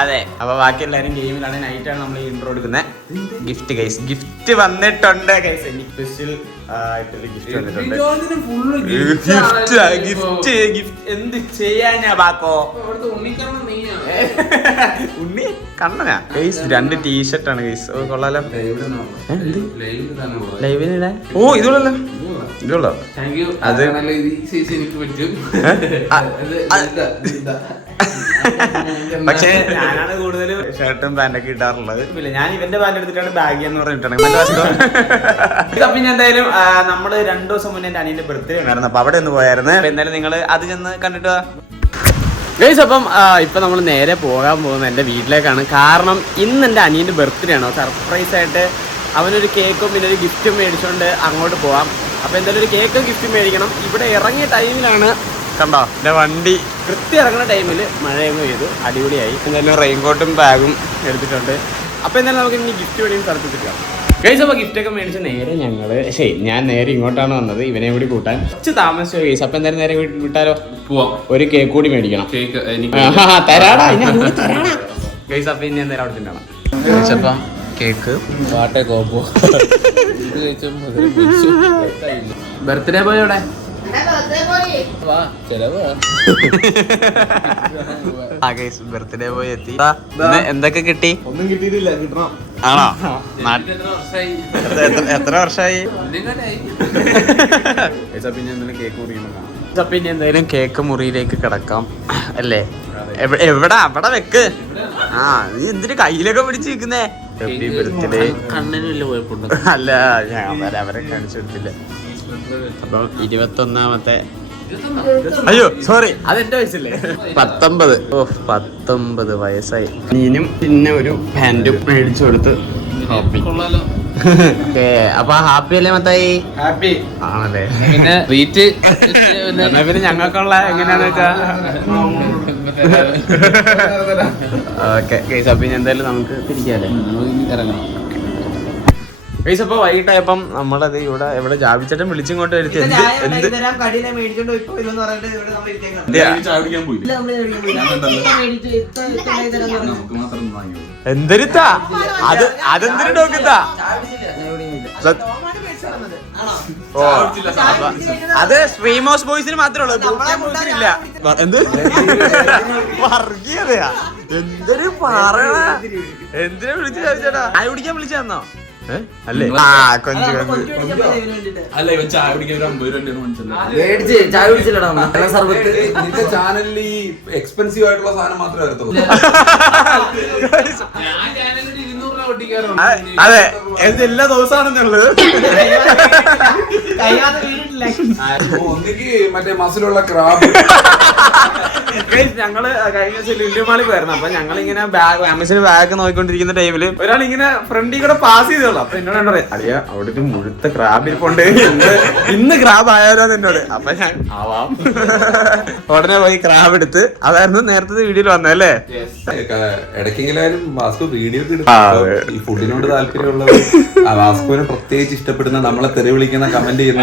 അതെ, അപ്പൊ ബാക്കി എല്ലാരും ഗെയിമിലാണ്. നൈറ്റാണ് നമ്മൾ ഇൻട്രോ എടുക്കുന്നത്. ഗിഫ്റ്റ് ഗൈസ്, ഗിഫ്റ്റ് വന്നിട്ടുണ്ട് ഗൈസ്. എനിക്ക് സ്പെഷ്യൽ ആയിട്ടൊരു ഗിഫ്റ്റ് വന്നിട്ടുണ്ട്. ഗിഫ്റ്റ് എന്ത് ചെയ്യാനാ ബാക്കോ? ഉണ്ണി കണ്ണനാ ഗൈസ്. 2 ടീഷർട്ടാണ് ഗൈസ്. കൊള്ളാലോ. ലൈവിനിടെ ഓ ഇതുള്ളല്ലോ, ഇതുള്ളോ? അത് പക്ഷേ ഞാനാണ് കൂടുതലും ഷർട്ടും പാന്റൊക്കെ ഇടാറുള്ളത്. ഇല്ല, ഞാൻ ഇവന്റെ പാന്റ് എടുത്തിട്ടാണ് ബാഗ് എന്ന് പറഞ്ഞിട്ടാണ്. പിന്നെ എന്തായാലും നമ്മള് 2 ദിവസം മുന്നേ എന്റെ അനിയന്റെ ബർത്ത്ഡേ ഉണ്ടായിരുന്നു. അപ്പൊ അവിടെ ഒന്ന് പോയായിരുന്നു. എന്തായാലും നിങ്ങൾ അത് ചെന്ന് കണ്ടിട്ട് ഗൈസ്. അപ്പം ഇപ്പൊ നമ്മൾ നേരെ പോകാൻ പോകുന്നത് എന്റെ വീട്ടിലേക്കാണ്. കാരണം ഇന്ന് എന്റെ അനിയന്റെ ബർത്ത്ഡേ ആണ്. സർപ്രൈസ് ആയിട്ട് അവനൊരു കേക്കും പിന്നെ ഒരു ഗിഫ്റ്റും മേടിച്ചുകൊണ്ട് അങ്ങോട്ട് പോവാം. അപ്പൊ എന്തായാലും ഒരു കേക്കും ഗിഫ്റ്റും മേടിക്കണം. ഇവിടെ ഇറങ്ങിയ ടൈമിലാണ് കണ്ടോ എന്റെ വണ്ടി കൃത്യം ഇറങ്ങുന്ന ടൈമിൽ മഴയൊന്നും പെയ്തു, അടിപൊളിയായി. എന്തായാലും റെയിൻകോട്ടും ബാഗും എടുത്തിട്ടുണ്ട്. അപ്പൊ എന്തായാലും നമുക്ക് ഇനി ഗിഫ്റ്റ് വേണ്ടി സ്ഥലത്തിട്ടിരിക്കാം ഗൈസ്. അപ്പൊ ഗിഫ്റ്റൊക്കെ മേടിച്ച് നേരെ ഞാൻ നേരെ ഇങ്ങോട്ടാണ് വന്നത്, ഇവനെ കൂടി കൂട്ടാൻ. കുറച്ച് താമസിച്ചു ഗൈസ്. അപ്പൊ എന്തായാലും നേരെ വിട്ടാലോ? പോവാം. ഒരു കേക്ക് കൂടി മേടിക്കണം. തരാടാ ഗൈസ്. അപ്പൊ ഇനി എന്തായാലും അവിടെ തിന്നണം. അപ്പം കേക്ക് വാട്ടെ കോപ്പോ ബർത്ത്ഡേ ബോയ് എവിടെ? ബർത്ത്ഡേ ബോയ് എത്തി. എന്തൊക്കെ കിട്ടി? ഒന്നും കിട്ടിയിട്ടില്ല, കിട്ടണം. ആണോ? എത്ര വർഷമായി? പിന്നെ എന്തായാലും കേക്ക് മുറിയിലേക്ക് കിടക്കാം അല്ലേ? എവിടെ? അവിടെ വെക്ക്. ആ, നീ എന്തിനു കയ്യിലൊക്കെ പിടിച്ച് നിൽക്കുന്നേ? Happy birthday. അല്ല, ഞാൻ അവരെ കാണിച്ചു കൊടുത്തില്ല. അപ്പം 21ാമത്തെ, അയ്യോ സോറി, അതെന്റെ വയസ്സല്ലേ? 19. ഓ 19 വയസ്സായി. നീനും പിന്നെ ഒരു പാന്റും മേടിച്ചു കൊടുത്ത്. ഹാപ്പി. അപ്പൊ ഹാപ്പി അല്ലേ മത്തായി? ഹാപ്പി ആണല്ലേ? പിന്നെ ട്രീറ്റ് പിന്നെ ഞങ്ങൾക്കുള്ള എങ്ങനെയാന്ന് വെച്ചാ ഓക്കെ ഗൈസ്. അപ്പൊ ഇനി എന്തായാലും നമുക്ക് തിരിക്കാല്ലേ? ഗൈസ്, അപ്പൊ വൈകിട്ടായപ്പം നമ്മളത് ഇവിടെ ജാബിച്ചേട്ടൻ വിളിച്ചിങ്ങോട്ട് വരുത്തി. എന്തൊരുത്താ അതെന്തൊരു നോക്കുത്താ? ഓ അത് സ്ട്രീമോസ് ബോയ്സിന് മാത്രമേ ഉള്ളൂ, ഇല്ല. എന്ത് വർഗീയതയാ? എന്തൊരു പറയണ? എന്തിനാ വിളിച്ചു ചോദിച്ചേട്ടാ? ചായ കുടിക്കാൻ വിളിച്ചോ? അല്ലേ? ആ കൊഞ്ച് അല്ല, ഇവൻ ചായ കുടിക്കാൻ 50 രൂപ ചാനലിൽ ഈ എക്സ്പെൻസീവ് ആയിട്ടുള്ള സാധനം മാത്രമേ വരത്തുള്ളൂ. അതെ, എല്ലാ ദിവസമാണെന്നുള്ളത്. ഒന്നിക്ക് മറ്റേ മസിലുള്ള ക്രാബ്. ഞങ്ങള് കഴിഞ്ഞ ലുലുമാളി പോയിരുന്നു. അപ്പൊ ഞങ്ങളിങ്ങനെ ആമസോൺ ബാഗ് നോക്കിക്കൊണ്ടിരിക്കുന്ന ടൈമില് ഒരാൾ ഇങ്ങനെ ഫ്രണ്ടിൽ കൂടെ പാസ് ചെയ്തോളൂ. അപ്പൊ എന്നോട് എന്താ പറയാ, അറിയാ അവിടെ ഒരു മുഴുത്ത ക്രാബ് ഇരിപ്പുണ്ട്, ഇന്ന് ക്രാബ് ആയാലോ എന്നോട്. അപ്പൊ ഞാൻ ആവാം ഉടനെ പോയി ക്രാബ് എടുത്ത്. അതായിരുന്നു നേരത്തെ വീഡിയോയിൽ വന്നല്ലേ? ഇടയ്ക്കെങ്കിലും വാസ്തു വീഡിയോ ഈ ഫുഡിനോട് താല്പര്യമുള്ളവർ, വാസ്തുവിനെ പ്രത്യേകിച്ച് ഇഷ്ടപ്പെടുന്ന, നമ്മളെ തെറി വിളിക്കുന്ന, കമന്റ് ചെയ്യുന്ന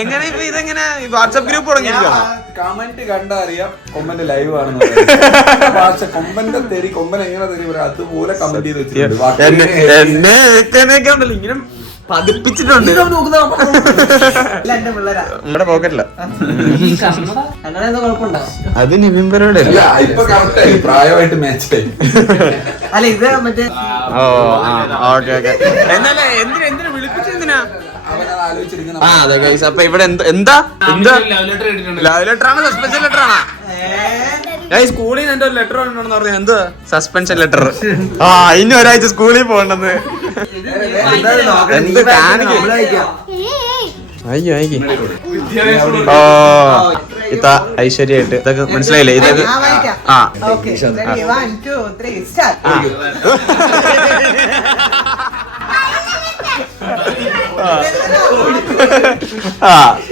എങ്ങനെ ഇപ്പൊ ഇതെങ്ങനെ വാട്സ്ആപ്പ് ഗ്രൂപ്പ് തുടങ്ങിയിരിക്കണോ? കമന്റ് കണ്ടാ അറിയാം കൊമ്പന്റെ ലൈവ് ആണെന്ന്. പക്ഷെ കൊമ്പന്റെ തെറി, കൊമ്പൻ എങ്ങനെ തെറി പറയാം അതുപോലെ കമന്റ് ചെയ്ത് വെച്ചിട്ടുണ്ട്. ഇങ്ങനെ പതിപ്പിച്ചിട്ടുണ്ട് നമ്മുടെ പോക്കറ്റില. അത് നിവിംബരോടെ ഇപ്പൊ കറക്റ്റായി, പ്രായമായിട്ട് മാച്ചായി. അല്ല ഇത് മറ്റേ ഓക്കെ ഓക്കെ. എന്നാലേ എന്തിനാ വിളിപ്പിച്ചെന്തിനാ? ആ അതെ ഗൈസ്. അപ്പൊ ഇവിടെ എന്താ ലവ് ലെറ്റർ ആണ്? സസ്പെൻഷൻ ലെറ്റർ ആണോ? സ്കൂളിൽ നിന്ന് എന്റെ ഒരു ലെറ്റർ ഉണ്ടെന്ന് പറഞ്ഞു. എന്ത് സസ്പെൻഷൻ ലെറ്റർ? ആ, ഇനി ഒരാഴ്ച സ്കൂളിൽ പോകണ്ടെന്ന്. എന്ത് കാണിക്കും? അയ്യോ അയ്യോ. ഓ ഇത്ത ഐശ്വര്യായിട്ട് ഇതൊക്കെ മനസ്സിലായില്ലേ? ഇതൊക്കെ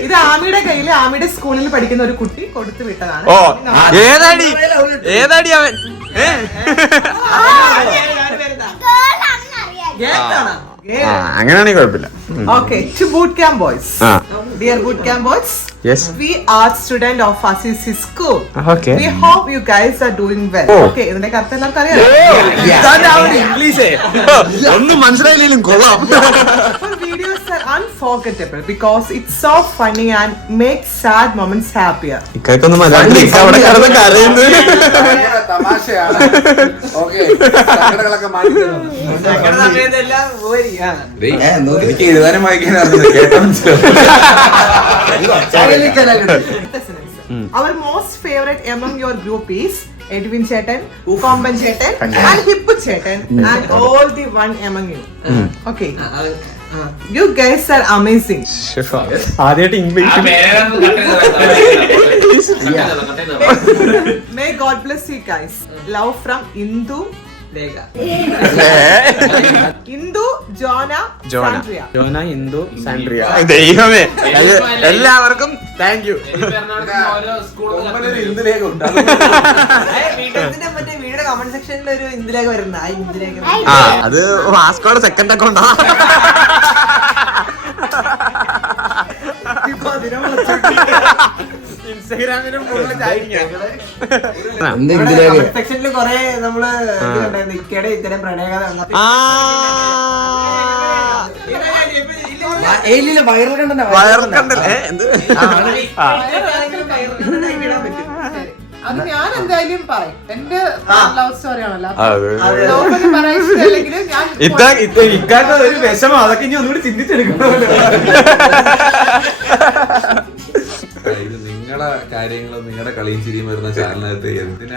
ഇത് ആമിയുടെ കയ്യില് ആമിയുടെ സ്കൂളിൽ പഠിക്കുന്ന ഒരു കുട്ടി കൊടുത്തു വിട്ടതാണ്. ഓ ഏതാടി അവൻ? അങ്ങനെയാണെങ്കിൽ കുഴപ്പമില്ല. Okay, to boot camp boys. Dear boot camp boys. Yes. We are student of Assisi school. Okay. We hope you guys are doing well. Oh. Okay, ഇതിന്റെ അർത്ഥം എല്ലാവർക്കും അറിയാം. ഇംഗ്ലീഷ് ഒന്നും മനസ്സിലായില്ലെങ്കിലും കൊള്ളാം. Our videos are unforgettable because it's so funny and makes sad moments happier. ഇക്കൊന്നും മലയാളത്തിൽ അവിടെ കിടന്ന് കരയുന്നു. തമാശയാണ്. Okay, സങ്കടങ്ങളൊക്കെ മാറ്റി തരുന്നു. എനിക്ക് എഴുതാനും വായിക്കാനും അറിഞ്ഞത് കേട്ടോ Our most favorite among your group is Edwin Chetan, Komban Chetan, and Hippu Chetan, and all the one among you. Okay. You guys are amazing. ആദ്യമായിട്ട് English. May God bless you guys. Love from Indu. Indu, Jona, Sandria. Jona, Indu, Sandria. ദൈവമേ, എല്ലാവർക്കും thank you. Indulekha ഉണ്ട്. Video comment സെക്ഷനിൽ ഒരു ഇന്ദുലേഖ വരുന്ന ആ ഇന്ദുലേഖ അത് വാസ്കോയുടെ second അക്കൗണ്ടാ. ഇൻസ്റ്റാഗ്രാമിലും സെക്ഷനിൽ കൊറേ നമ്മള് നിക്കടെ ഇത്തരം പ്രണയകഥ വയറുണ്ടല്ലേ എന്ത്. അത് ഞാൻ എന്തായാലും പറയും. എന്റെ ലവ് സ്റ്റോറി ആണല്ലോ. ഇക്കാരുടെ ഒരു വിഷമം അതൊക്കെ ഇനി ഒന്നുകൂടി ചിന്തിച്ചെടുക്കണമല്ലോ. ഇത് നിങ്ങളെ കാര്യങ്ങളും നിങ്ങളുടെ കളിയും ചിരിയും വരുന്ന ചാനലിനകത്ത് എന്തിനാ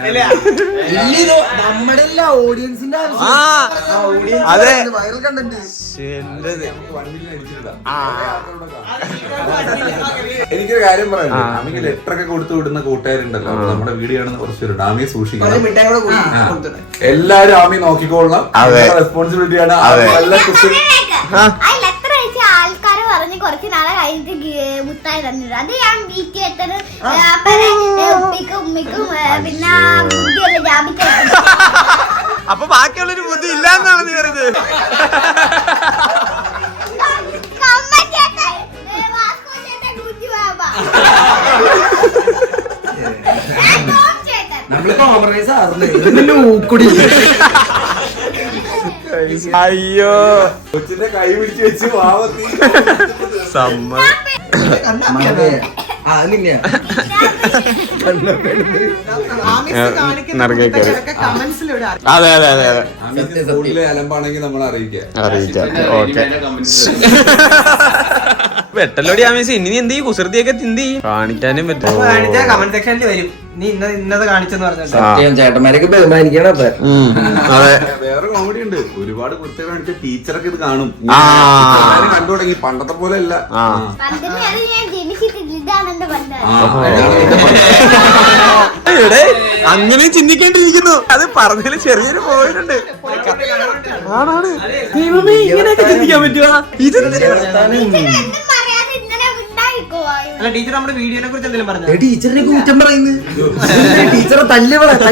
നമ്മുടെ എല്ലാ ഓഡിയൻസിന്റെ അതെ വൈറൽ കണ്ടന്റ്. എനിക്കൊരു കാര്യം പറയാം. ആമിക്ക് ലെറ്റർ ഒക്കെ കൊടുത്തു വിടുന്ന കൂട്ടുകാരുണ്ടല്ലോ, നമ്മുടെ വീഡിയോ ആണെന്ന് കുറച്ച് ആമിയെ സൂക്ഷിക്കണം. എല്ലാരും ആമി നോക്കിക്കൊള്ളണം. റെസ്പോൺസിബിലിറ്റി ആണ്. ആൾക്കാര് പറഞ്ഞ് കുറച്ച് നാളെ കഴിഞ്ഞിട്ട് മുത്തായി തന്നിട്ട് അത് ഞാൻ വീട്ടിൽ ഉപ്പിക്കും ഉമ്മിക്കും പിന്നെ ബുദ്ധിയല്ല ജാപിച്ച. അപ്പൊ ബാക്കിയുള്ളൊരു ബുദ്ധി ഇല്ലാന്നാണ് നീ പറയുന്നത്. നമ്മള് കോംപ്രമൈസ് ആകുന്നു. അയ്യോ, കൊച്ചിന്റെ കൈ പിടിച്ച് വെച്ച് പാവത്തി അതെ അതെ അതെ അതെ സ്കൂളിലെ അലമ്പാണെങ്കിൽ നമ്മൾ അറിയിക്കാം. ഓക്കെ. വെട്ടലോടി ആമേശ ഇനി നീ എന്ത് ചെയ്യും? കുസൃതിയൊക്കെ തിന്തി കാണിക്കാനും പറ്റും. കമന്റ് സെക്ഷനിൽ വരും നീ ഇന്നത് കാണിച്ചെന്ന് പറഞ്ഞിട്ട്. ചേട്ടന്മാരൊക്കെ ബഹുമാനിക്കണം. അതെ, വേറെ കോമഡി ഉണ്ട്. ഒരുപാട് കുട്ടികൾ കാണിച്ച ടീച്ചറൊക്കെ ഇത് കാണും. കണ്ടു തുടങ്ങി. പണ്ടത്തെ പോലെ അല്ല. ഇവിടെ അങ്ങനെ ചിന്തിക്കേണ്ടിയിരിക്കുന്നു. അത് പറഞ്ഞതിൽ ചെറിയൊരു പോയിട്ടുണ്ട്. ആണാണ്. ദൈവമേ, ഇങ്ങനെയൊക്കെ ചിന്തിക്കാൻ പറ്റുക? അല്ല ടീച്ചർ നമ്മുടെ വീഡിയോനെ കുറിച്ച് എന്തെങ്കിലും പറഞ്ഞു? ടീച്ചറിനെ കുറ്റം പറയുന്നു. ടീച്ചറെ തല്ലി വളർത്ത്.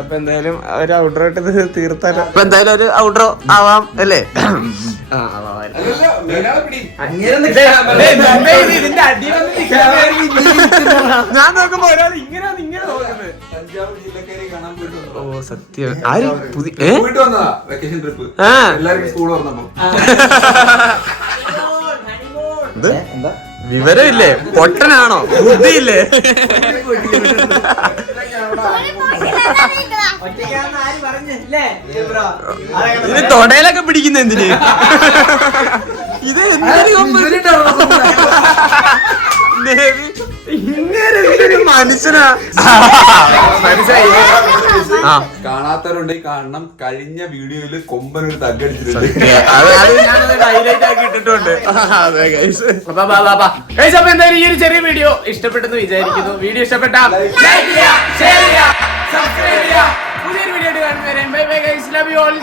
അപ്പൊ എന്തായാലും ഒരു ഔട്ട്റോ ഇട്ട് തീർത്താലോ? അപ്പൊ എന്തായാലും ഒരു ഔട്ട്റോ ആവാം അല്ലേ? ഞാൻ നോക്കുമ്പോ ഒരാൾ ഇങ്ങനെ ഇങ്ങനെ നോക്കുന്നത്. ഓ സത്യം. ആര് പുതിയ വെക്കേഷൻ ട്രിപ്പ് എല്ലാവർക്കും സ്കൂൾ തുറന്നപ്പോ വിവരമില്ലേ? പൊട്ടനാണോ? ബുദ്ധിയില്ലേ? ഇത് തൊടയിലൊക്കെ പിടിക്കുന്ന എന്തിന്? ഇത് ഇങ്ങനെ മനുഷ്യനാ. മനസ്സിലായി. കാണാത്തവരുണ്ടെങ്കിൽ കാണണം. കഴിഞ്ഞ വീഡിയോയില് കൊമ്പൻ ഒരു തగ్గടിച്ചിട്ടുണ്ട്. ഞാനത് ഹൈലൈറ്റ് ആക്കി ഇട്ടിട്ടുണ്ട്. അപ്പൊ എന്തായാലും ഈ ഒരു ചെറിയ വീഡിയോ ഇഷ്ടപ്പെട്ടെന്ന് വിചാരിക്കുന്നു. വീഡിയോ ഇഷ്ടപ്പെട്ടാൽ ലൈക്ക് ചെയ്യുക, ഷെയർ ചെയ്യുക, സബ്സ്ക്രൈബ് ചെയ്യുക. പുതിയൊരു വീഡിയോ കാണുന്നവരെ bye bye guys, love you all.